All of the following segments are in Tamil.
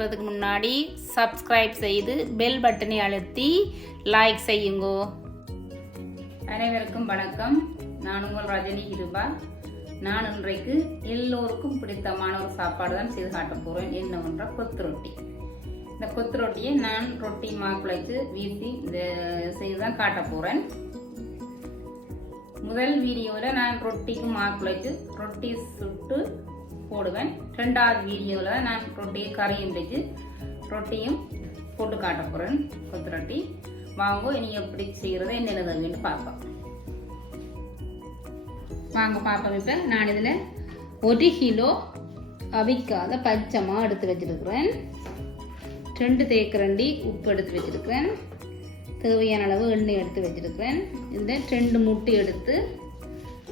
பார்க்குறதுக்கு முன்னாடி சப்ஸ்கிரைப் செய்து பெல் பட்டனை அழுத்தி லைக் செய்யுங்கோ. அனைவருக்கும் வணக்கம். நான் உங்கள் ரஜினி கிருபா. நான் இன்றைக்கு எல்லோருக்கும் பிடித்தமான ஒரு சாப்பாடு தான் செய்து காட்ட போகிறேன். என்னவென்ற கொத்து ரொட்டி. இந்த கொத்து ரொட்டியை நான் ரொட்டி மாக்குள்ள வச்சு வீசி செய்து தான் காட்ட போகிறேன். முதல் வீடியோவில் நான் ரொட்டிக்கு மாக்குள்ள வச்சு ரொட்டி சுட்டு போடுவேன். ரெண்டாவது வீடியோவில் நான் ரொட்டியை கறியும் வச்சு ரொட்டியும் போட்டு காட்ட போகிறேன். கொத்து ரொட்டி வாங்க, இனி எப்படி செய்கிறது என்னென்னு பார்ப்போம். வாங்க பார்ப்போம். இப்போ நான் இதில் 1 கிலோ அவிக்காத பச்சைமா எடுத்து வச்சிருக்கிறேன். 2 தேக்கரண்டி உப்பு எடுத்து வச்சிருக்கிறேன். தேவையான அளவு எண்ணெய் எடுத்து வச்சிருக்கிறேன். இதில் 2 முட்டை எடுத்து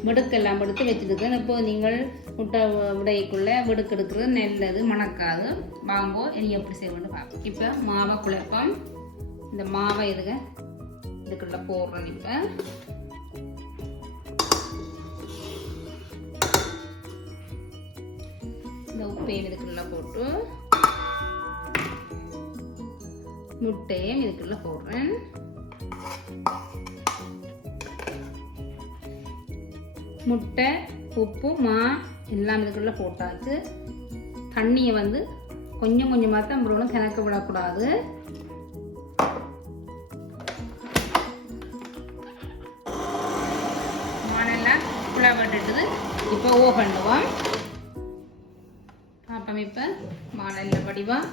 விடுக்கெல்லாம் எடுத்து வச்சிருக்கிறேன். இப்போ நீங்கள் முட்டை விடைக்குள்ளே விடுக்கு எடுக்கிறது நல்லது, மணக்காது. வாங்கோ இனி எப்படி செய்வோன்னு பார்ப்போம். இப்போ மாவை குழப்பம். இந்த மாவை இதுக்குள்ள போடுறேன். இப்போ இந்த உப்பையும் இதுக்குள்ள போட்டு முட்டையும் இதுக்குள்ள போடுறேன். முட்டை, உப்பு, மா எல்லாம் இதுக்குள்ள போட்டாச்சு. தண்ணியை கொஞ்சம் கொஞ்சமாக தான் விடணும், கிணக்க விடக்கூடாது. மானெல்லாம் குழாவட்டுது. இப்போ பண்ணுவோம் பாப்பம். இப்போ மானெல்லாம் வடிவாக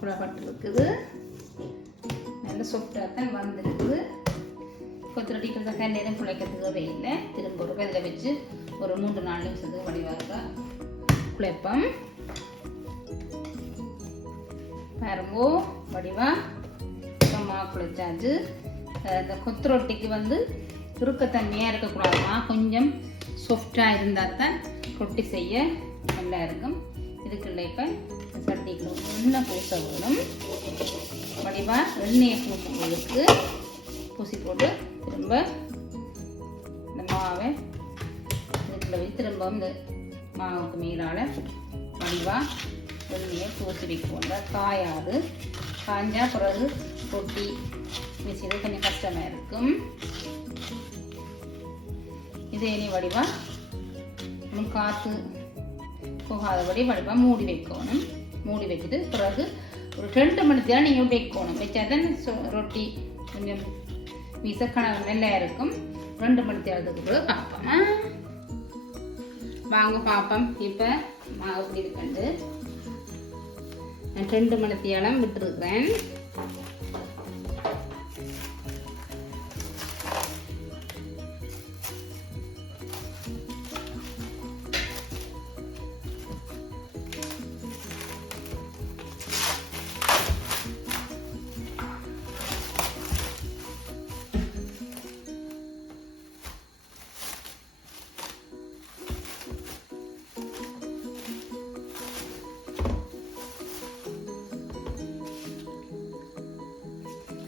குழாவட்டு இருக்குது. நல்ல சொப்டாக தான் வந்துருக்குது. கொத்து ரொட்டி கொஞ்சம் நேரம் குழைக்கிறதுக்கு வெயில்லை. திரும்ப ஒரு இதில் வச்சு ஒரு 3-4 நிமிஷத்துக்கு வடிவாக குழைப்போம். பாருங்கோ வடிவாக மா குழைச்சாச்சு. இந்த கொத்து ரொட்டிக்கு இறுக்கத்தன்மையாக இருக்கக்கூடாதுமா, கொஞ்சம் சாஃப்டாக இருந்தால் தான் ரொட்டி செய்ய நல்லா இருக்கும். இதுக்குள்ள இப்போ சட்டிக்குள்ள எண்ணெய் பூச வேணும். வடிவாக எண்ணெயை பூசுறதுக்கு பூசி போட்டு திரும்ப இந்த மாவை இதுக்குள்ள வச்சு திரும்ப இந்த மாவுக்கு மேலால் வடிவாக எண்ணெயை பூசி வைப்போம். காயாது, காஞ்சா பிறகு ரொட்டி மிக்சிறது கொஞ்சம் கஷ்டமாக இருக்கும். இதே இனி வடிவாக இன்னும் காற்று போகாதபடி வடிவாக மூடி வைக்கணும். மூடி வச்சுட்டு பிறகு ஒரு 2 மணி நேரம் நீங்கள் வைக்கணும். வச்சா தான் ரொட்டி கொஞ்சம் விசக்கணம் நல்லா இருக்கும். 2 மணி நேரத்துக்கு கூட பார்ப்போம். வாங்க பார்ப்போம். இப்போ மாவு இருக்குண்டு நான் 2 மணி நேரம் விட்டுருக்கிறேன்.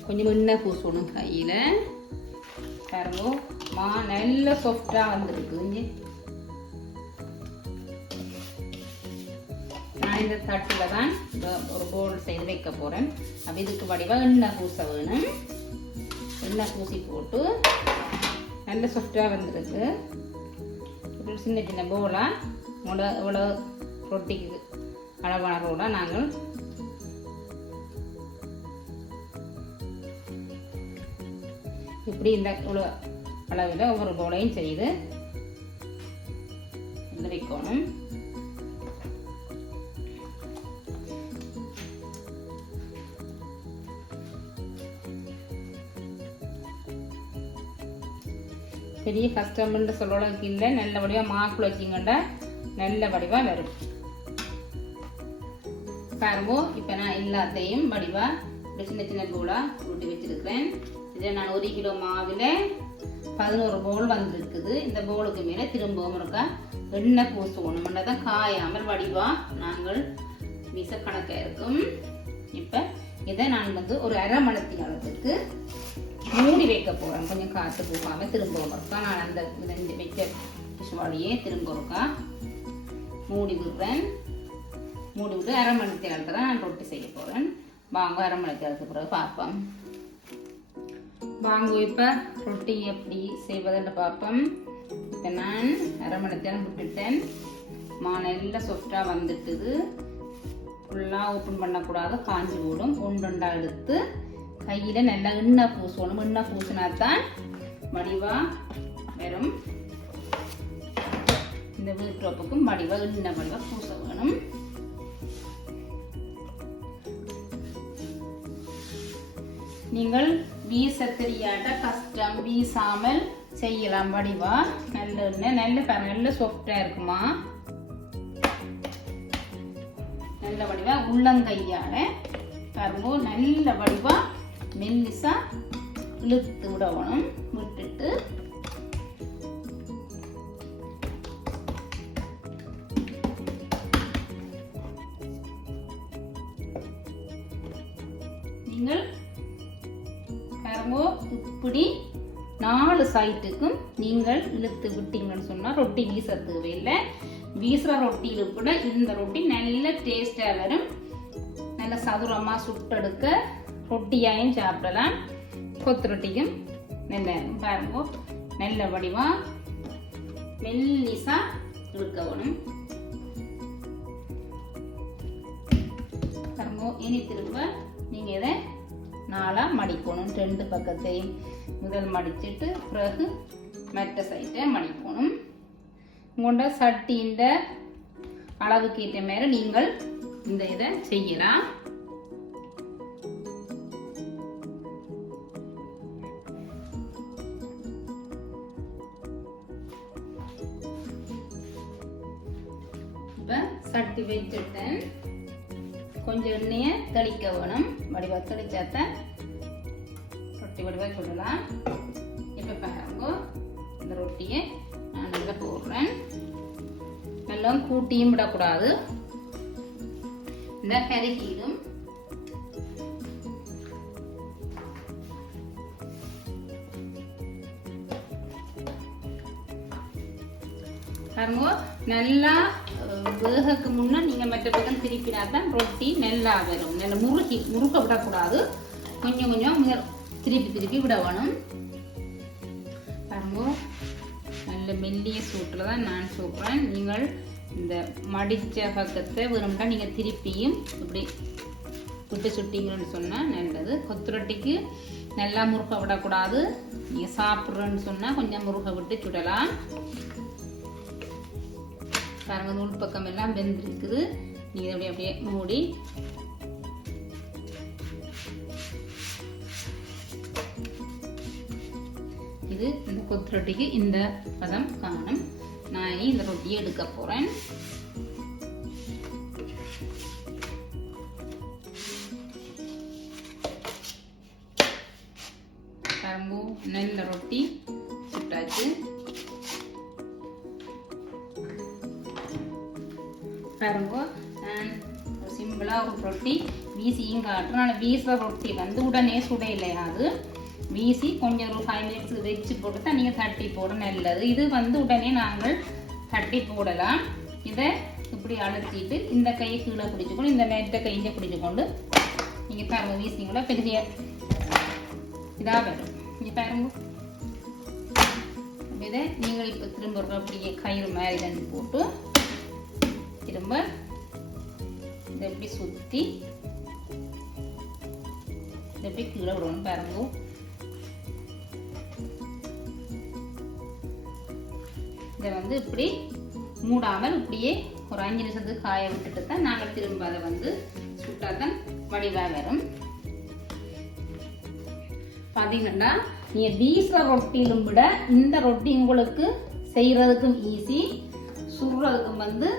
கொஞ்சம் எண்ணெய் பூசணும் கையில். பாருங்க மா நல்ல சாஃப்டாக வந்துருக்கு. நான் இந்த தட்டில் தான் ஒரு போல் செய்து வைக்க போகிறேன். அப்போ இதுக்கு வடிவாக எண்ணெய் பூச வேணும். எண்ணெய் பூசி போட்டு நல்ல சாஃப்டாக வந்துருக்கு. ஒரு சின்ன சின்ன போலாக இவ்வளோ ரொட்டிக்கு அளவான ரோடாக நாங்கள் இப்படி இந்த அளவில் ஒவ்வொரு போலையும் செய்து வைக்கணும். பெரிய கஷ்டம்னு சொல்றதுக்கு இல்லை. நல்ல வடிவாக மாக்குள்ள வச்சிங்கண்டா நல்ல வடிவாக வரும். பாருங்க இப்போ நான் எல்லாத்தையும் வடிவாக சின்ன சின்ன போலாக ஊட்டி வச்சிருக்கிறேன். இதில் நான் 1 கிலோ மாவில் 11 போல் வந்துருக்குது. இந்த போலுக்கு மேலே திரும்பவும் இருக்கா எண்ணெய் பூசுவோம். தான் காயாமல் வடிவாக நாங்கள் விசக்கணக்காக இருக்கும். இப்போ இதை நான் ஒரு அரை மணி நேரத்துக்கு மூடி வைக்க போகிறேன். கொஞ்சம் காற்று போகாமல் திரும்பவும் இருக்கா நான் அந்த வச்ச விஷவாளியே திரும்ப இருக்கா மூடி விடுறேன். மூடி விட்டு அரை மணி நேரத்தில் தான் நான் ரொட்டி செய்ய போகிறேன். வாங்க அரை மணி நேரத்துக்கு பிறகு பார்ப்போம். வாங்க இப்போ ரொட்டி எப்படி செய்வதுன்னு பார்ப்போம். இப்போ நான் அரை மணி நேரம் விட்டுட்டேன். நல்லா சாஃப்டாக வந்துட்டுது. ஃபுல்லாக ஓப்பன் பண்ணக்கூடாது, காஞ்சி விடும். ஒன்றொண்டா எடுத்து கையில் நல்லா எண்ணெய் பூசணும். எண்ணெய் பூசினா தான் வடிவாக வரும். இந்த வீட்டுப்புக்கும் வடிவாக எண்ணெய் வடிவாக பூச வேணும். நீங்கள் வீச தெரியாத கஷ்டம் வீசாமல் செய்யலாம். வடிவா நல்ல எண்ணெய் நல்ல சாஃப்டா இருக்குமா. நல்ல வடிவா உள்ளங்கையால பாருங்க, நல்ல வடிவா மெல்லிசா இழுத்து விடணும். விட்டுட்டு நீங்கள் இப்படி 4 சைட்டுக்கும் நீங்கள் இழுத்து விட்டீங்கன்னு சொன்னா ரொட்டி வீச தேவையில்லை. வீசுற ரொட்டியில கூட இந்த ரொட்டி நல்ல டேஸ்டா வரும். நல்ல சதுரமா சுட்டெடுக்க ரொட்டியாயும் சாப்பிடலாம், கொத்து ரொட்டியும் நல்ல பாருங்க. நல்ல வடிவா மெல்லிசா இழுக்கணும். பாருங்க, இனி திரும்ப நீங்க இதை 4 மடிக்கணும். 2 பக்கத்தையும் முதல் மடிச்சிட்டு பிறகு மற்ற சைட்டை மடிக்கணும். உங்களோட சட்டியின் அளவுக்கு ஏற்ற மாதிரி நீங்கள் இந்த இதை செய்யலாம். இப்ப சட்டி வச்சுட்டேன். கொஞ்சம் எண்ணெயை தெளிக்க வேணும். வடிவா தெளிச்சாத்தான் ரொட்டி வடிவா சொல்லலாம். இப்போ பாருங்க, இந்த ரொட்டியை நான் நல்லா போடுறேன். நல்லா கூட்டியும் விடக்கூடாது, இந்த கருகிடும். பாருங்க, நல்லா வேகக்கு முன்ன நீங்க மற்ற பக்கம் திருப்பினா தான் ரொட்டி நல்லா வரும். நல்ல முறுக்க விடக்கூடாது, கொஞ்சம் கொஞ்சம் திருப்பி விட வேணும். பாருங்க, நல்ல மெல்லிய சூட்டில் தான் நான் சொல்றேன். நீங்கள் இந்த மடிச்ச பக்கத்தை வேணும்னா நீங்க திருப்பியும் இப்படி விட்டு சுட்டிங்கன்னு சொன்னா நல்லது. கொத்து ரொட்டிக்கு நல்லா முறுக்க விடக்கூடாது. நீங்க சாப்பிட்றேன்னு சொன்னா கொஞ்சம் முறுக்க விட்டு சுடலாம். பாருங்க, நூல் பக்கம் எல்லாம் வெந்திருக்குது. நீங்க அப்படியே மூடி இது இந்த கொத்து ரொட்டிக்கு இந்த பதம் காணும். நான் இந்த ரொட்டியை எடுக்க போறேன். பாருங்க, நல்ல ரொட்டி சுட்டாச்சு. பாருங்க, நான் சிம்பிளா ஒரு ரொட்டி வீசியும் காட்டுறேன். ஆனால் வீசுற ரொட்டி வந்து உடனே சுட இல்லையாது. வீசி கொஞ்சம் ஒரு 5 மினிட்ஸ் வச்சு போட்டு தான் நீங்கள் தட்டி போட நல்லது. இது வந்து உடனே நாங்கள் தட்டி போடலாம். இதை இப்படி அழுத்திட்டு இந்த கையை கீழே பிடிச்சிக்கொண்டு இந்த நெட்டை கையை பிடிச்சிக்கொண்டு நீங்கள் பாருங்க, வீசிங்களா பெரிய இதாக வரும். நீங்கள் பாருங்க, இதை நீங்கள் இப்போ திரும்ப ஒரு அப்படியே கயிறு மாதிரி தண்ணி போட்டு திரும்ப இதை எப்படி சுற்றி இதை எப்படி கீழே விடணும். பாருங்க, இதை வந்து இப்படி மூடாமல் இப்படியே ஒரு 5 நிமிஷத்துக்கு காய விட்டுட்டு தான் நாங்கள் திரும்ப அதை வந்து சுட்டாதான் வடிவாக வரும். பார்த்தீங்கன்னா நீங்கள் வீசுற ரொட்டியிலும் விட இந்த ரொட்டி உங்களுக்கு செய்யறதுக்கும் ஈஸி, சுடுறதுக்கும் வந்து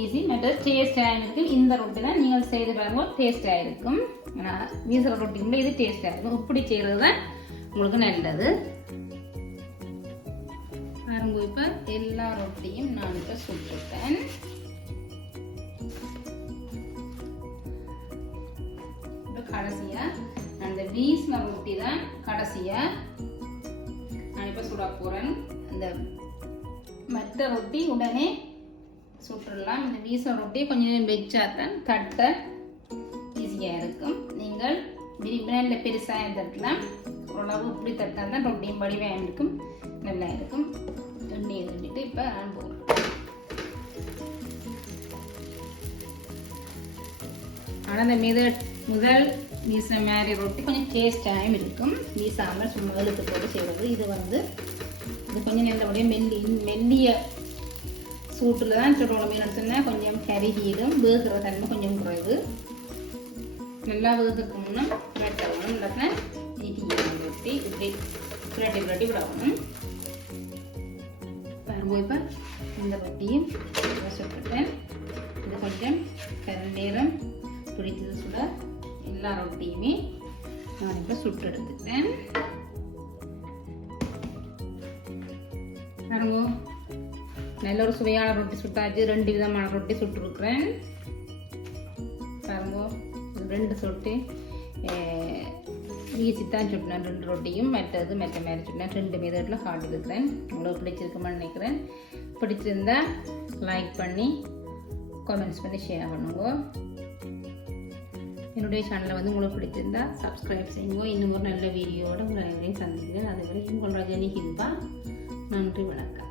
ஈஸி, மற்ற டேஸ்டாக இருக்கும். இந்த ரொட்டி தான் நீங்கள் செய்து பாருங்க, டேஸ்டாக இருக்கும். ஆனால் வீசுற ரொட்டிக்குள்ள இது டேஸ்டாக இருக்கும். இப்படி செய்கிறது தான் உங்களுக்கு நல்லது. பாருங்க, இப்போ எல்லா ரொட்டியும் நான் இப்போ சுட்டுட்டேன். இப்போ கடைசியா அந்த வீசின ரொட்டி தான் கடைசியா நான் இப்போ சுட போறேன். அந்த மற்ற ரொட்டி உடனே சுட்டுடலாம். இந்த வீச ரொட்டியை கொஞ்சம் வச்சாதான் தட்ட ஈஸியாக இருக்கும். நீங்கள் பிரியாணியில் பெருசாக தட்டலாம். ஓரளவு இப்படி தட்டினா தான் ரொட்டியும் வடிவாக இருக்கும், நல்லா இருக்கும். எண்ணெயை தட்டிட்டு இப்போ நான் போடுறேன். ஆனால் இந்த முதல் வீச மாதிரி ரொட்டி கொஞ்சம் டேஸ்டாகவும் இருக்கும். வீசாமல் சும்மா இழுத்து போட்டு செய்கிறது. இது கொஞ்சம் நல்லபடியாக மெல்லிய சூட்டில் தான் சுடணும். மீன் சொன்னால் கொஞ்சம் கருகிடும், வேகிற தன்மை கொஞ்சம் குறைவு. நல்லா வேகிறதுக்கு முன்னே வெட்டணும். இல்லைன்னா ரொட்டி இப்படி புரட்டி விடணும். பாருங்க, இப்போ இந்த ரொட்டியும் சுட்டுட்டேன். இது கொஞ்சம் நேரம் பிடித்தது சுட எல்லா ரொட்டியுமே நான் இப்போ சுட்டு எடுத்துக்கிறேன். பாருங்க, நல்ல ஒரு சுவையான ரொட்டி சுட்டாச்சு. 2 விதமான ரொட்டி சுட்டுருக்குறேன். பாருங்க, 2 சொட்டு வீசித்தான் சுட்டினேன். 2 ரொட்டியும் மற்ற மாதிரி சுட்டினேன். 2 மெத்தடில் காட்டியிருக்கிறேன். உங்களுக்கு பிடிச்சிருக்குமான்னு நினைக்கிறேன். பிடிச்சிருந்தா லைக் பண்ணி கமெண்ட்ஸ் பண்ணி ஷேர் பண்ணுங்க. என்னுடைய சேனலை உங்களுக்கு பிடிச்சிருந்தா சப்ஸ்கிரைப் செய்யுங்க. இன்னும் ஒரு நல்ல வீடியோட உங்களை சந்திக்கிறேன். அதுவரை உங்கள் ரஜினி ஹில்பா. நன்றி, வணக்கம்.